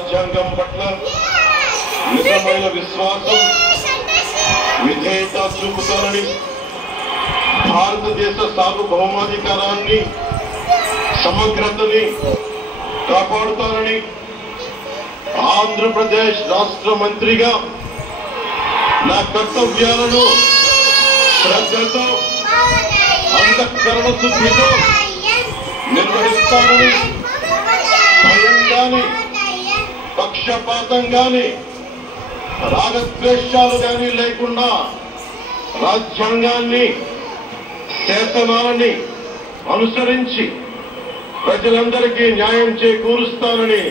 రాజ్యాంగం పట్ల నిజమైన విశ్వాసం విధేయత చూపుతానని, భారతదేశ సార్వభౌమాధికారాన్ని సమగ్రతని కాపాడుతానని, ఆంధ్రప్రదేశ్ రాష్ట్ర మంత్రిగా నా కర్తవ్యాలను శ్రద్ధతో అంతఃకరణ శుద్ధితో నిర్వహిస్తానని, భయంగాని పక్షపాతంగాని రాగద్వేషాలు గాని లేకుండా రాజ్యాంగాన్ని శాసనాలని అనుసరించి ప్రజలందరికీ న్యాయం చేకూరుస్తానని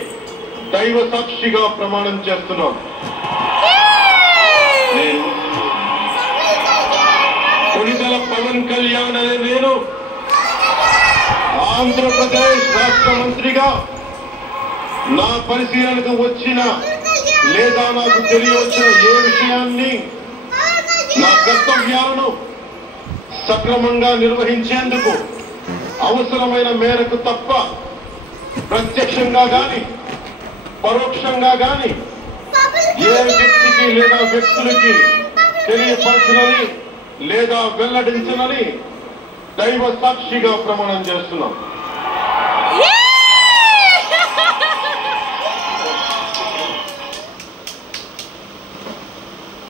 దైవ సాక్షిగా ప్రమాణం చేస్తున్నాను. నేను కొణిదెల పవన్ కళ్యాణ్ అనే నేను ఆంధ్రప్రదేశ్ రాష్ట్ర మంత్రిగా నా పరిశీలనకు వచ్చిన లేదా నాకు తెలియవచ్చిన ఏ విషయాన్ని నా కర్తవ్యాలను సక్రమంగా నిర్వహించేందుకు అవసరమైన మేరకు తప్ప ప్రత్యక్షంగా గాని పరోక్షంగా గాని ఏ వ్యక్తికి లేదా వ్యక్తులకి తెలియపరచనని లేదా వెల్లడించనని దైవ సాక్షిగా ప్రమాణం చేస్తున్నాం.